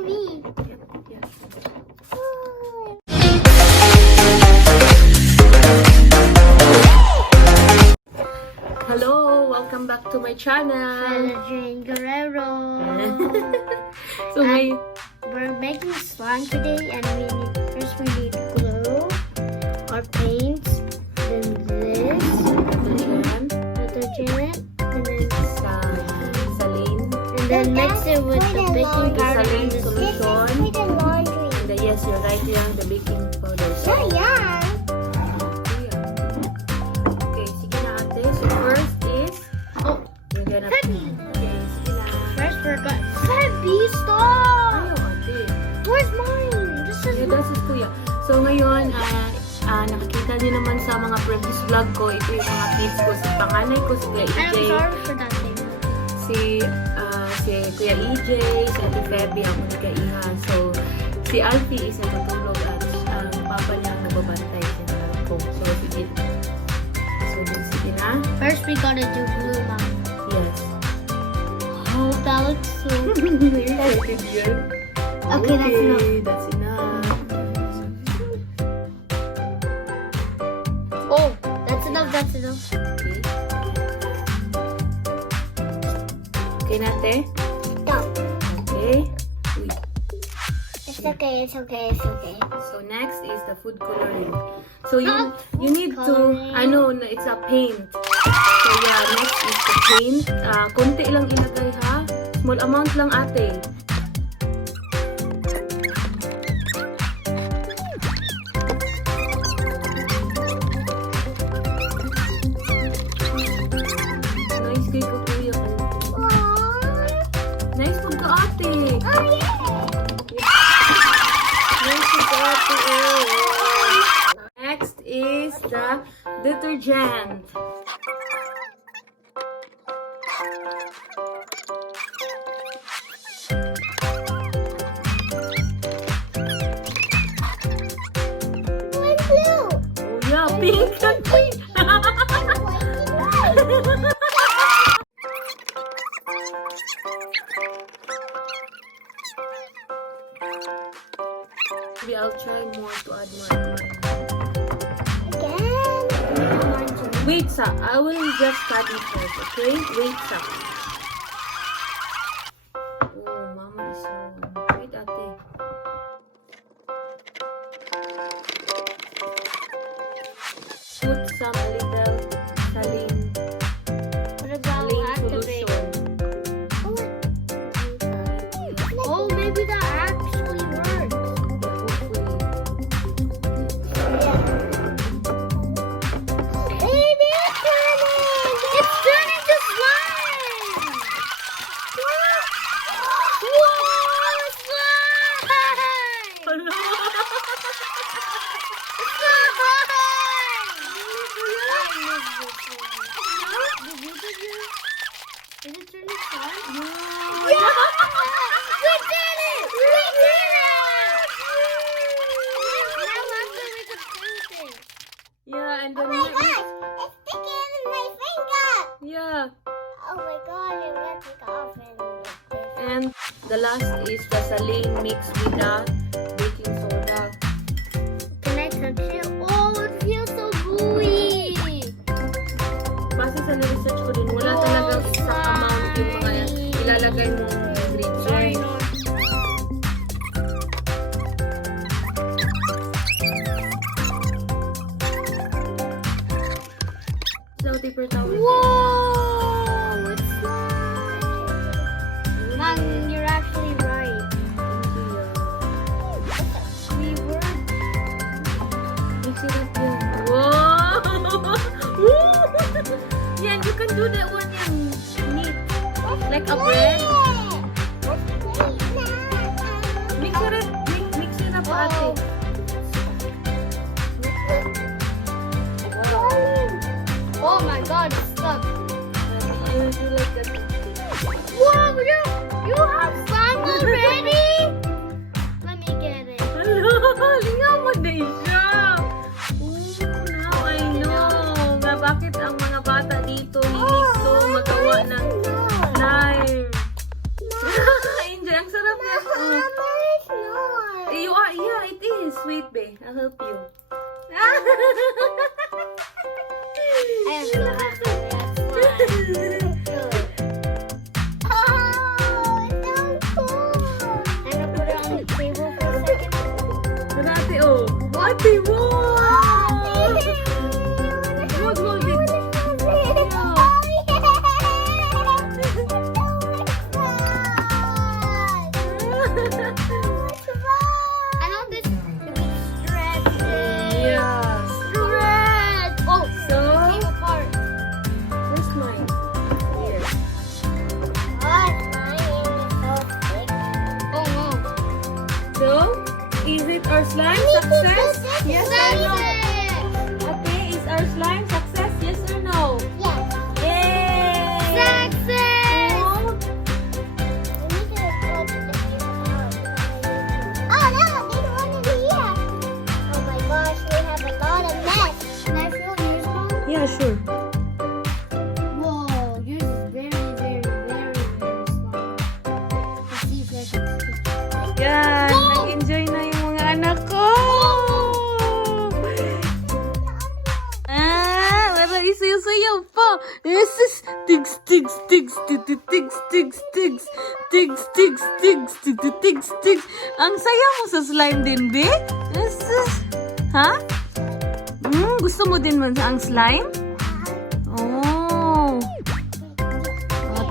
for me. Yes. Hello, welcome back to my channel. Jane Guerrero. So We're making slime today, and first we need glue or paints, then this detergent, and then saline. and then mix it with the baking powder Saline and the solution. the laundry. And yes, you're right here, the baking powder. So, Yeah. okay, sige na ate. So first is, you're gonna Febby. yes, sige na. First we're going. Febby, stop! Ayaw ate. Where's mine? This is Yeah, this is kuya. So ngayon, nakikita niyo naman sa mga previous vlog ko, ito yung mga kids ko. Si panganay ko, si Kuya I'm EJ. sorry for that thing. Si Kuya EJ, si Ate Febby, ako ni Kaiha. So, si Alfie is natutulog at papa niya ang nagbabantay sa ko. So, sige. Sige na. First we gotta do glue, Mom. Yes. Oh, that looks so Excited yun. Okay, that's enough. That's enough. Oh, that's enough, that's enough. Okay. Okay na, te? Stop. Okay. Uy. It's okay, it's okay, it's okay. So next is the food coloring. So you Food need coloring. to, it's a paint. So yeah, next is the paint. Konti lang ilagay ha. Small amount lang ate. Nice kay ko kuya. Nice food ka ate. Oh, yeah. Nice food ka ate. Next is the detergent. Where's blue? Oh yeah, pink and pink. Maybe I'll try more to add more. Again? Wait, sa. I will just cut it first, okay? Wait, sa. Oh, mama is so... Wait, ate. Put some a little saline What about activate? solution. Oh, maybe that actually works. It is turning! It's turning to slime! Whoa! Slime! Is it turning slime? Yeah! We did it! We did it! Now after we can paint it. Yeah, and then It's sticking in my finger! yeah. Oh my god, I'm gonna take off and And the last is the saline mixed with the baking soda. Can I touch it? Oh, it feels so gooey! Base sa na-research ko din, wala talaga sa amount yung mga ilalagay mong Sorry, ingredients. no. So, paper towel. Whoa! It's slime! Mom, you're actually right. We were. Mix it up yun. Wow! Yan, you can do that one in neat. Like a bread. Mix it up, ate. Oh my god, it's stuck. You do like that. Whoa, you have slime already? Let me get it. Hala, lingaw mo din siya. Now I know. Nga bakit ang mga bata dito hilig to magawa ng slime. wait, babe. I'll help you. I am so happy. Oh, it's so cool. I'm gonna put it on the table for a second. Ate, oh. Ate, wow! Wag, wag, I want this to be stretched. Yeah. Stretch. Oh, So, it came apart. where's mine? Here. Oh, mine is so thick. Oh no. So, is it our slime success? Yes or no? Okay, is our slime success? Yes or no? Yes. Yay! Success! Cool. Oh no, there's one in here. Oh my gosh, we have a lot of mess. Can I feel yours, Mom? Yeah, sure. Whoa, yours is very, very, very, very small. Let's see if I can speak. Yan, Wow! nag-enjoy na yung mga anak ko. Wala isayaw-sayaw pa. Yes, tigs, tigs, tigs, tigs, tigs, tigs, tigs, tigs, tigs, tigs, tigs, tigs, tigs. Ang saya mo sa slime din, be? Yes, ha? Gusto mo din man sa ang slime? Oh. At